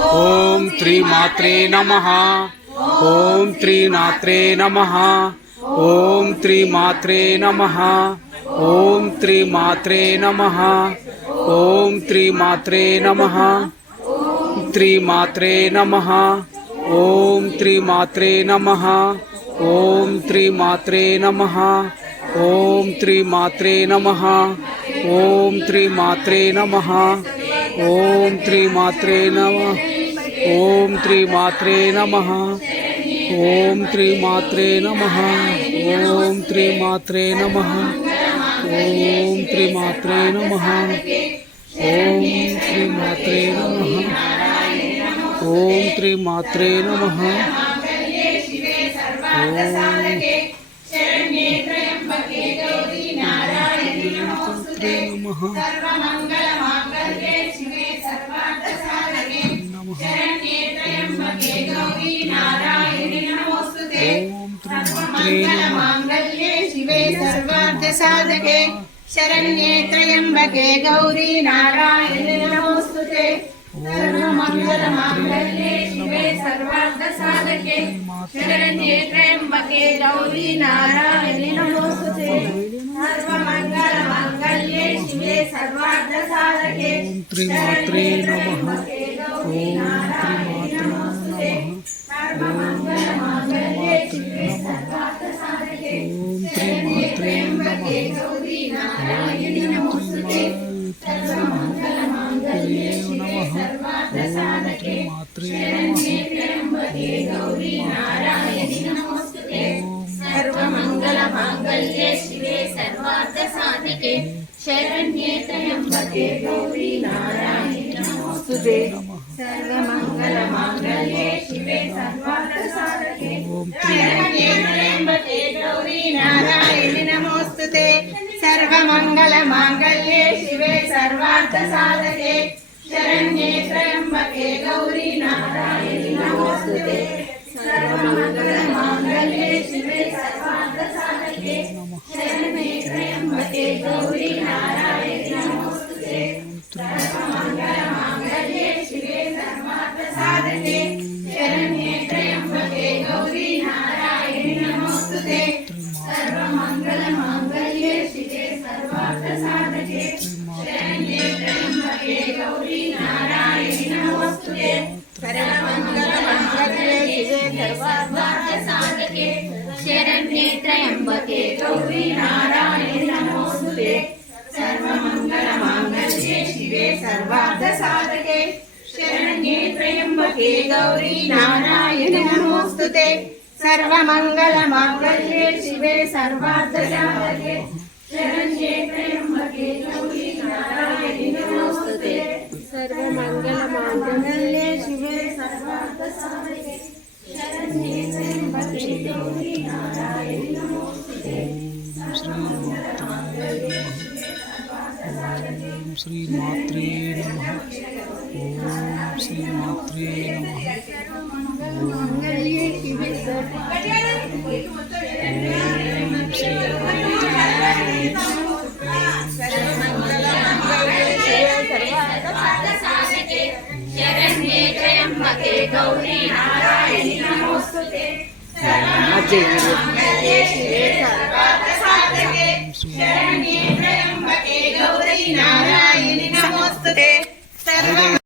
ఓం త్రిమాత్రే నమః. ఓం త్రినాత్రే నమః. ఓం త్రిమాత్రే నమః. ఓం త్రిమాత్రే నమః. ఓం త్రిమాత్రే నమః. త్రిమాత్రే నమః. ఓం త్రిమాత్రే నమః. ఓం త్రిమాత్రే నమః. ఓం త్రిమాత్రే నమః. ఓం త్రిమాత్రే నమః. ఓం త్రిమాత్రే నమః. ఓం త్రిమాత్రే నమః. ఓం త్రిమాత్రే నమః. ఓం త్రిమాత్రే నమః. ఓం త్రిమాత్రే నమః. ఓం త్రిమాత్రే నమః. ఓం త్రిమాత్రే నమః. साधके शरण्ये त्र्यंबके गौरी नारायणी नमोस्तुते सर्वमंगल मांगल्ये शिवे सर्वार्थ साधके शरण्ये त्र्यंबके गौरी नारायणी नमोस्तुते सर्वमंगल मांगल्ये शिवे सर्वार्थ साधके त्रिमात्रे नमः. ओम त्रिमात्रे नमः. सर्वमंगल मांगल्ये शिवे सर्वार्थ साधके ओम त्रिमात्रे नमः. गौरी नारायणी नमोस्तुते सर्वमंगल मांगल्ये शिवे सर्वार्थ साधके शरण्ये त्र्यंबके गौरी नारायणी नमोस्तुते सर्वमंगल मांगल्ये शिवे सर्वार्थ साधके शरण्ये त्र्यंबके गौरी नारायणी नमोस्तुते सर्वमंगल मांगल्ये शिवे सर्वार्थ साधके शरण्ये त्र्यंबके गौरी नारायणी नमोस्तुते सर्वमंगल मांगल्ये शिवे सर्वार्थ साधके शरण्ये त्र्यंबके गौरी नारायणी नमोस्तुते सर्वमंगल मांगल्ये शिवे सर्वार्थ साधके शरण्ये त्र्यंबके गौरी नारायणी नमोस्तुते सर्वमंगल मांगल्ये शिवे सर्वार्थ साधके शरण्ये त्र्यंबके गौरी नारायणी नमोस्तुते सर्वमंगल मांगल्ये शिवे सर्वार्थ साधके शरण्ये त्र्यंबके गौरी नारायणी नमोस्तुते सर्वमंगल मांगल्ये शिवे सर्वार्थ साधके शरण्ये त्र्यंबके गौरी नारायणी नमोस्तुते सर्वमंगल मांगल्ये शिवे सर्वार्थ साधके शरण्ये त्र्यंबके गौरी नारायणी नमोस्तुते सर्वमंगल मांगल्ये शिवे सर्वार्थ साधके शरण्ये त्र्यंबके गौरी नारायणी नमोस्तुते सर्वमंगल मांगल्ये शिवे सर्वार्थ साधके शरण्ये त्र्यंबके गौरी नारायणी नमोस्तुते ओम श्री मात्रे नमः. ओम श्री मात्रे नमः. मांगल्ये शिवे सर्वार्थ साधके शरण्ये त्र्यंबके गौरी नारायणी नमोस्तुते सर्वमंगल्ये शिवे सर्वार्थ साधके शरण्ये त्र्यंबके गौरी नारायणी नमोस्तुते सर्व